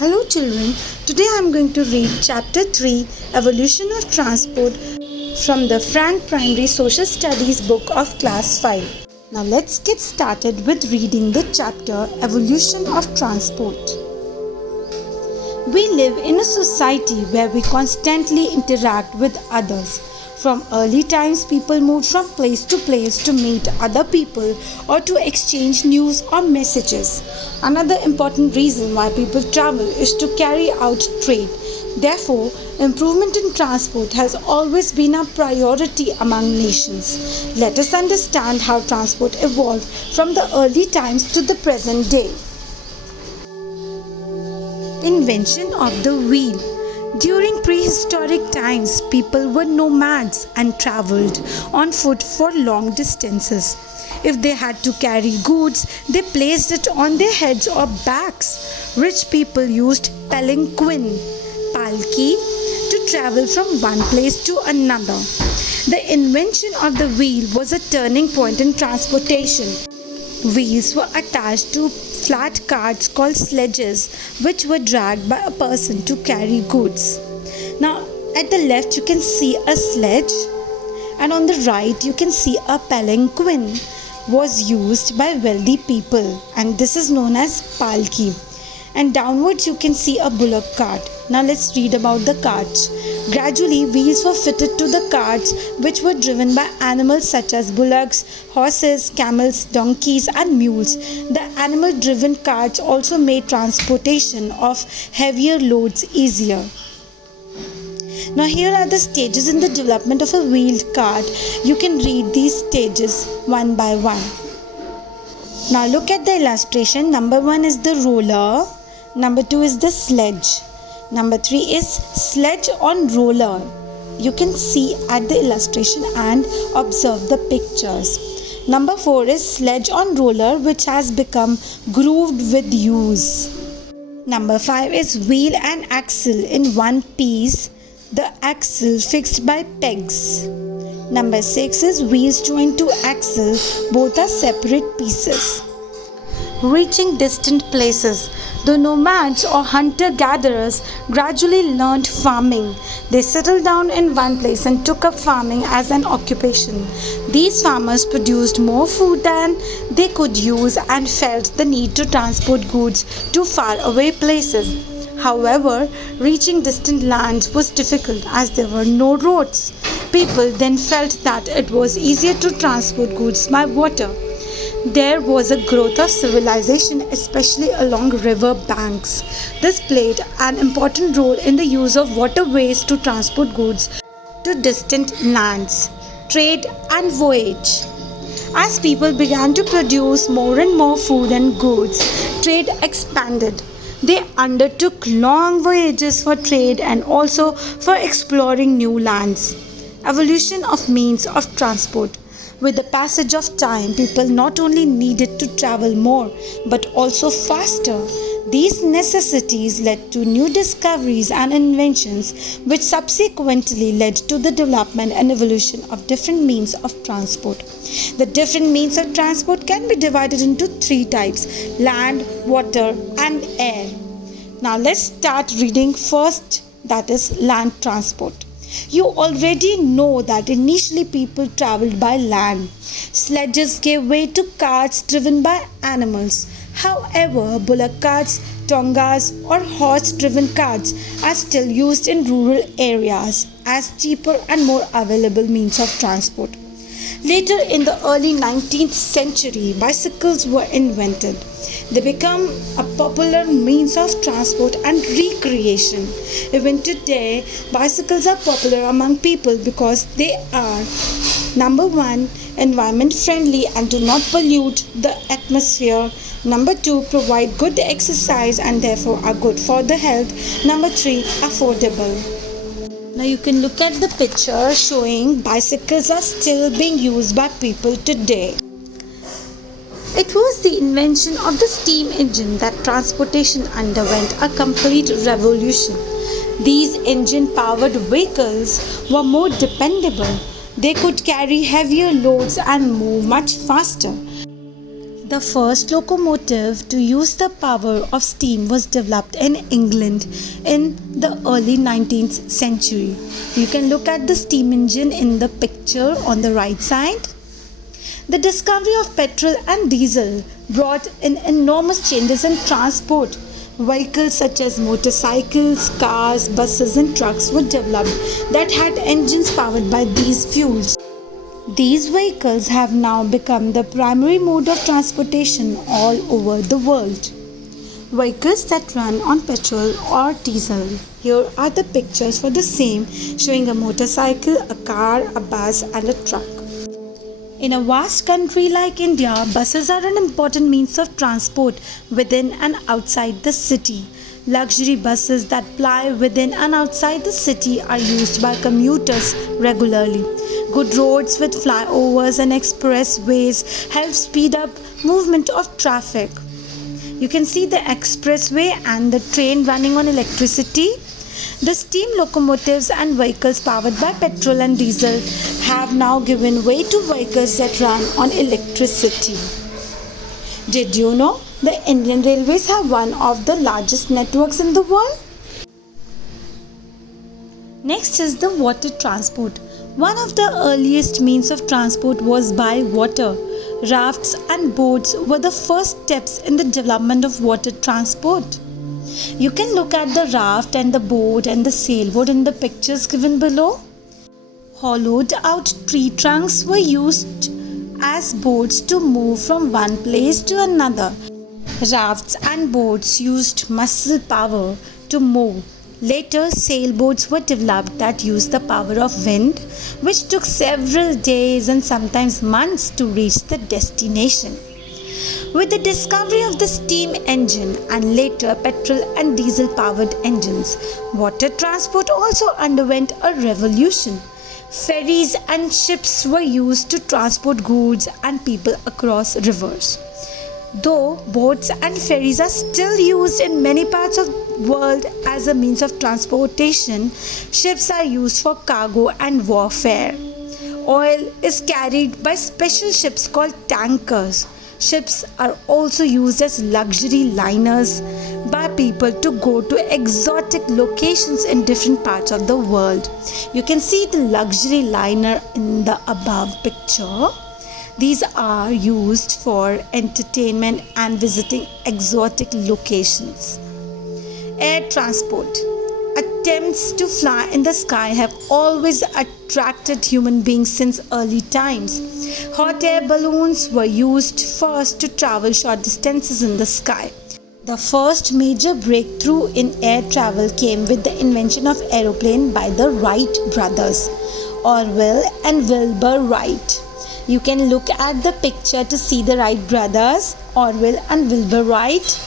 Hello children, today I am going to read chapter 3 Evolution of Transport from the Frank Primary Social Studies book of class 5. Now let's get started with reading the chapter Evolution of Transport. We live in a society where we constantly interact with others. From early times, people moved from place to meet other people or to exchange news or messages. Another important reason why people travel is to carry out trade. Therefore, improvement in transport has always been a priority among nations. Let us understand how transport evolved from the early times to the present day. Invention of the wheel. During prehistoric times, people were nomads and traveled on foot for long distances. If they had to carry goods, they placed it on their heads or backs. Rich people used palanquin, palki, to travel from one place to another. The invention of the wheel was a turning point in transportation. Wheels were attached to flat carts called sledges, which were dragged by a person to carry goods. Now, at the left, you can see a sledge, and on the right, you can see a palanquin was used by wealthy people, and this is known as palki. And downwards, you can see a bullock cart. Now, let's read about the carts. Gradually, wheels were fitted to the carts, which were driven by animals such as bullocks, horses, camels, donkeys, and mules. The animal-driven carts also made transportation of heavier loads easier. Now, here are the stages in the development of a wheeled cart. You can read these stages one by one. Now, look at the illustration. Number 1 is the roller. Number 2 is the sledge. Number 3 is sledge on roller. You can see at the illustration and observe the pictures. Number 4 is sledge on roller, which has become grooved with use. Number 5 is wheel and axle in one piece, the axle fixed by pegs. Number 6 is wheels joined to axle, both are separate pieces. Reaching distant places. The nomads or hunter-gatherers gradually learned farming. They settled down in one place and took up farming as an occupation. These farmers produced more food than they could use and felt the need to transport goods to faraway places. However, reaching distant lands was difficult as there were no roads. People then felt that it was easier to transport goods by water. There was a growth of civilization, especially along river banks. This played an important role in the use of waterways to transport goods to distant lands, trade and voyage. As people began to produce more and more food and goods, trade expanded. They undertook long voyages for trade and also for exploring new lands. Evolution of means of transport. With the passage of time, people not only needed to travel more, but also faster. These necessities led to new discoveries and inventions, which subsequently led to the development and evolution of different means of transport. The different means of transport can be divided into 3 types: land, water, and air. Now let's start reading first, that is land transport. You already know that initially people traveled by land. Sledges gave way to carts driven by animals. However, bullock carts, tongas, or horse-driven carts are still used in rural areas as cheaper and more available means of transport. Later in the early 19th century, bicycles were invented. They become a popular means of transport and recreation. Even today, bicycles are popular among people because they are, number 1, environment friendly and do not pollute the atmosphere. Number 2, provide good exercise and therefore are good for the health. Number 3, affordable. Now you can look at the picture showing bicycles are still being used by people today. It was the invention of the steam engine that transportation underwent a complete revolution. These engine-powered vehicles were more dependable. They could carry heavier loads and move much faster. The first locomotive to use the power of steam was developed in England in the early 19th century. You can look at the steam engine in the picture on the right side. The discovery of petrol and diesel brought in enormous changes in transport. Vehicles such as motorcycles, cars, buses, and trucks were developed that had engines powered by these fuels. These vehicles have now become the primary mode of transportation all over the world. Vehicles that run on petrol or diesel. Here are the pictures for the same, showing a motorcycle, a car, a bus, and a truck. In a vast country like India, buses are an important means of transport within and outside the city. Luxury buses that ply within and outside the city are used by commuters regularly. Good roads with flyovers and expressways help speed up movement of traffic. You can see the expressway and the train running on electricity. The steam locomotives and vehicles powered by petrol and diesel have now given way to vehicles that run on electricity. Did you know the Indian Railways have one of the largest networks in the world? Next is the water transport. One of the earliest means of transport was by water. Rafts and boats were the first steps in the development of water transport. You can look at the raft and the boat and the sailboat in the pictures given below. Hollowed out tree trunks were used as boats to move from one place to another. Rafts and boats used muscle power to move. Later, sailboats were developed that used the power of wind, which took several days and sometimes months to reach the destination. With the discovery of the steam engine and later petrol and diesel powered engines, water transport also underwent a revolution. Ferries and ships were used to transport goods and people across rivers. Though boats and ferries are still used in many parts of the world as a means of transportation, ships are used for cargo and warfare. Oil is carried by special ships called tankers. Ships are also used as luxury liners by people to go to exotic locations in different parts of the world. You can see the luxury liner in the above picture. These are used for entertainment and visiting exotic locations. Air transport. Attempts to fly in the sky have always attracted human beings since early times. Hot air balloons were used first to travel short distances in the sky. The first major breakthrough in air travel came with the invention of aeroplane by the Wright brothers, Orville and Wilbur Wright. You can look at the picture to see the Wright brothers, Orville and Wilbur Wright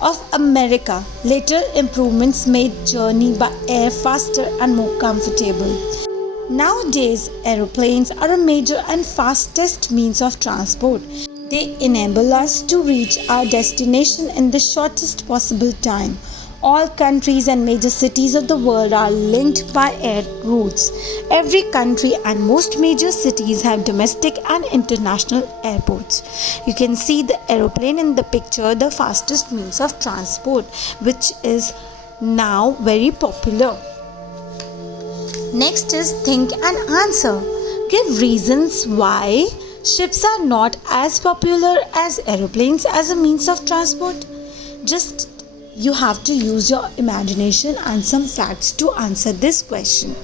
of America. Later improvements made journey by air faster and more comfortable. Nowadays, aeroplanes are a major and fastest means of transport. They enable us to reach our destination in the shortest possible time. All countries and major cities of the world are linked by air routes. Every country and most major cities have domestic and international airports. You can see the aeroplane in the picture, the fastest means of transport, which is now very popular. Next is think and answer. Give reasons why ships are not as popular as aeroplanes as a means of transport. Just you have to use your imagination and some facts to answer this question.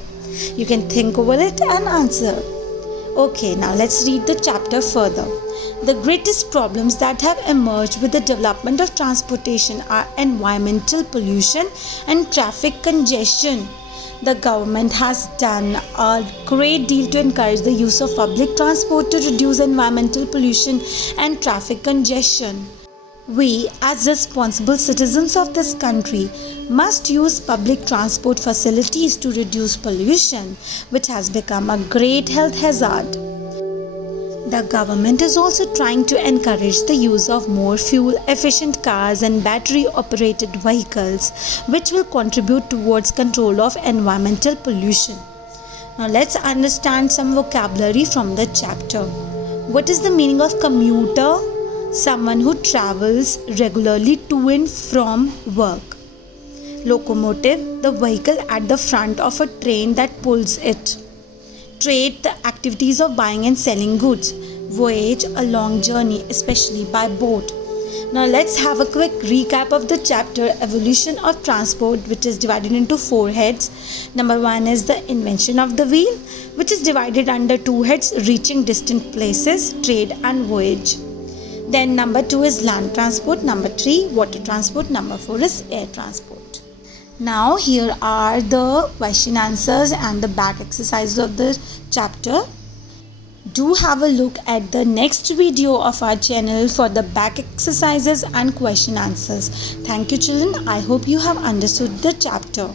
You can think over it and answer. Okay, now let's read the chapter further. The greatest problems that have emerged with the development of transportation are environmental pollution and traffic congestion. The government has done a great deal to encourage the use of public transport to reduce environmental pollution and traffic congestion. We, as responsible citizens of this country, must use public transport facilities to reduce pollution, which has become a great health hazard. The government is also trying to encourage the use of more fuel-efficient cars and battery-operated vehicles, which will contribute towards control of environmental pollution. Now let's understand some vocabulary from the chapter. What is the meaning of commuter? Someone who travels regularly to and from work. Locomotive, the vehicle at the front of a train that pulls it. Trade, the activities of buying and selling goods. Voyage, a long journey, especially by boat. Now let's have a quick recap of the chapter Evolution of Transport, which is divided into 4 heads. Number 1 is the invention of the wheel, which is divided under 2 heads: reaching distant places, trade and voyage. Then number 2 is land transport, number 3 water transport, number 4 is air transport. Now here are the question answers and the back exercises of the chapter. Do have a look at the next video of our channel for the back exercises and question answers. Thank you children. I hope you have understood the chapter.